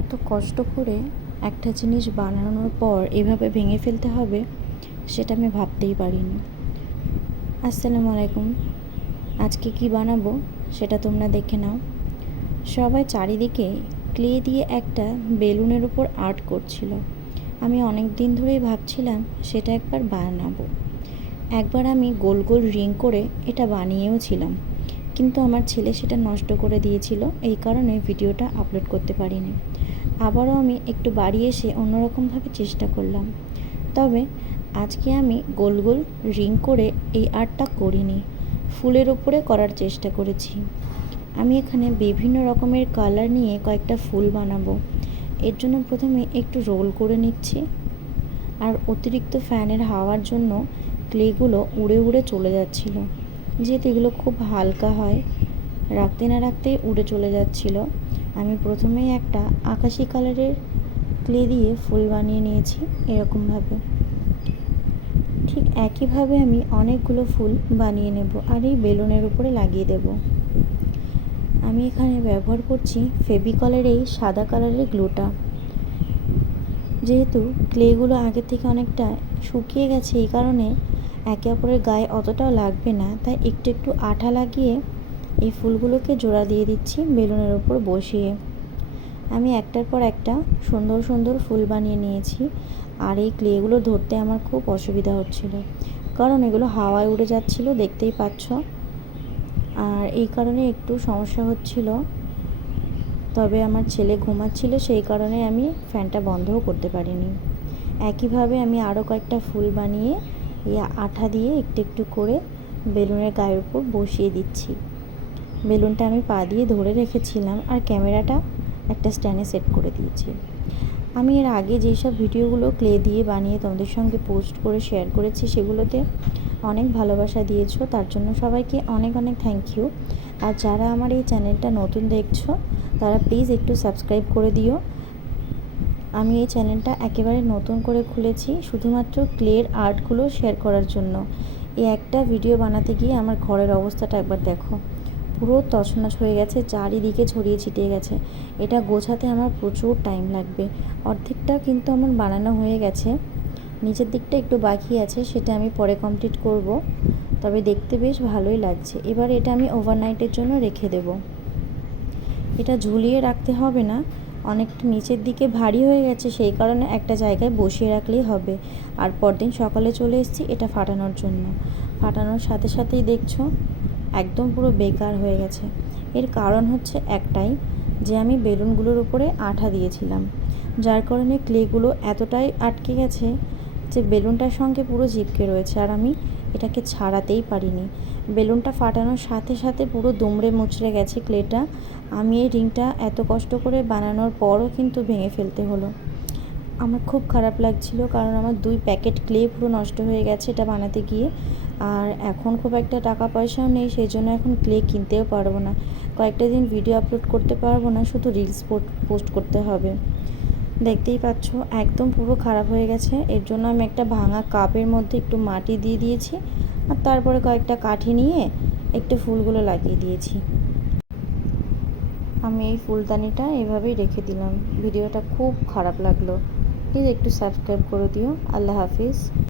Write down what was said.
এত কষ্ট করে একটা জিনিস বানানোর পর এভাবে ভেঙে ফেলতে হবে সেটা আমি ভাবতেই পারিনি। আসসালামু আলাইকুম। আজকে কি বানাবো সেটা তোমরা দেখে নাও। সবাই চারিদিকে ক্লে দিয়ে একটা বেলুনের উপর আর্ট করছিল। আমি অনেক দিন ধরেই ভাবছিলাম সেটা একবার বানাবো। একবার আমি গোল গোল রিং করে এটা বানিয়েও ছিলাম, কিন্তু আমার ছেলে সেটা নষ্ট করে দিয়েছিল, এই কারণে ভিডিওটা আপলোড করতে পারিনি। আবারও আমি একটু বাড়ি এসে অন্যরকমভাবে চেষ্টা করলাম। তবে আজকে আমি গোল গোল রিং করে এই আর্টটা করিনি, ফুলের উপরে করার চেষ্টা করেছি। আমি এখানে বিভিন্ন রকমের কালার নিয়ে কয়েকটা ফুল বানাবো। এর জন্য প্রথমে একটু রোল করে নিচ্ছি, আর অতিরিক্ত ফ্যানের হাওয়ার জন্য ক্লেগুলো উড়ে উড়ে চলে যাচ্ছিল। যেহেতু এগুলো খুব হালকা হয়, রাখতে না রাখতেই উড়ে চলে যাচ্ছিল। আমি প্রথমেই একটা আকাশি কালারের ক্লে দিয়ে ফুল বানিয়ে নিয়েছি এরকমভাবে। ঠিক একইভাবে আমি অনেকগুলো ফুল বানিয়ে নেব আর এই বেলুনের উপরে লাগিয়ে দেব। আমি এখানে ব্যবহার করছি ফেভিকলের এই সাদা কালারের গ্লুটা। যেহেতু ক্লেগুলো আগে থেকে অনেকটা শুকিয়ে গেছে, এই কারণে একে অপরের গায়ে অতটাও লাগবে না, তাই একটু একটু আঠা লাগিয়ে এই ফুলগুলোকে জোড়া দিয়ে দিচ্ছি বেলুনের উপর বসিয়ে। আমি একটার পর একটা সুন্দর সুন্দর ফুল বানিয়ে নিয়েছি। আর এই ক্লেগুলো ধরতে আমার খুব অসুবিধা হচ্ছিল, কারণ এগুলো হাওয়ায় উড়ে যাচ্ছিল, দেখতেই পাচ্ছ। আর এই কারণে একটু সমস্যা হচ্ছিল। তবে আমার ছেলে ঘুমাচ্ছিল, সেই কারণে আমি ফ্যানটা বন্ধও করতে পারিনি। একইভাবে আমি আরও কয়েকটা ফুল বানিয়ে এই আঠা দিয়ে একটু একটু করে বেলুনের গায়ের উপর বসিয়ে দিচ্ছি। বেলুনটা আমি পা দিয়ে ধরে রেখেছিলাম আর ক্যামেরাটা একটা স্ট্যান্ডে সেট করে দিয়েছি। আমি এর আগে যেসব ভিডিওগুলো ক্লে দিয়ে বানিয়ে তোমাদের সঙ্গে পোস্ট করে শেয়ার করেছি, সেগুলোতে অনেক ভালোবাসা দিয়েছো, তার জন্য সবাইকে অনেক অনেক থ্যাংক ইউ। আর যারা আমার এই চ্যানেলটা নতুন দেখছো তারা প্লিজ একটু সাবস্ক্রাইব করে দিও। আমি এই চ্যানেলটা একেবারে নতুন করে খুলেছি শুধুমাত্র ক্লের আর্টগুলো শেয়ার করার জন্য। এই একটা ভিডিও বানাতে গিয়ে আমার ঘরের অবস্থাটা একবার দেখো, পুরো তছনছ হয়ে গেছে, চারিদিকে ছড়িয়ে ছিটিয়ে গেছে। এটা গোছাতে আমার প্রচুর টাইম লাগবে। অর্ধেকটা কিন্তু আমার বানানো হয়ে গেছে, নিচের দিকটা একটু বাকি আছে, সেটা আমি পরে কমপ্লিট করব। তবে দেখতে বেশ ভালোই লাগছে। এবার এটা আমি ওভারনাইটের জন্য রেখে দেব। এটা ঝুলিয়ে রাখতে হবে না, অনেকটা নিচের দিকে ভারী হয়ে গেছে, সেই কারণে একটা জায়গায় বসিয়ে রাখলেই হবে। আর পরদিন সকালে চলে এসেছি এটা ফাটানোর জন্য। ফাটানোর সাথে সাথেই দেখছো একদম পুরো বেকার হয়ে গেছে। এর কারণ হচ্ছে একটাই, যে আমি বেলুনগুলোর উপরে আঠা দিয়েছিলাম, যার কারণে ক্লেগুলো এতটাই আটকে গেছে যে বেলুনটার সঙ্গে পুরো চিপকে রয়েছে, আর আমি এটাকে ছাড়াতেই পারিনি। বেলুনটা ফাটানোর সাথে সাথে পুরো দুমড়ে মুচড়ে গেছে ক্লেটা। আমি এই রিংটা এত কষ্ট করে বানানোর পরও কিন্তু ভেঙে ফেলতে হলো। আমার খুব খারাপ লাগছিল, কারণ আমার 2 প্যাকেট ক্লে পুরো নষ্ট হয়ে গেছে এটা বানাতে গিয়ে। আর এখন খুব একটা টাকা পয়সাও নেই, সেই জন্য এখন ক্লে কিনতেও পারবো না। কয়েকটা দিন ভিডিও আপলোড করতে পারবো না, শুধু রিলস পোস্ট করতে হবে। দেখতেই পাচ্ছ একদম পুরো খারাপ হয়ে গেছে। এর জন্য আমি একটা ভাঙা কাপের মধ্যে একটু মাটি দিয়ে দিয়েছি, আর তারপরে কয়েকটা কাঠি নিয়ে একটু ফুলগুলো লাগিয়ে দিয়েছি। আমি এই ফুলদানিটা এভাবেই রেখে দিলাম। ভিডিওটা খুব খারাপ লাগলো, প্লিজ একটু সাবস্ক্রাইব করে দিও। আল্লাহ হাফিজ।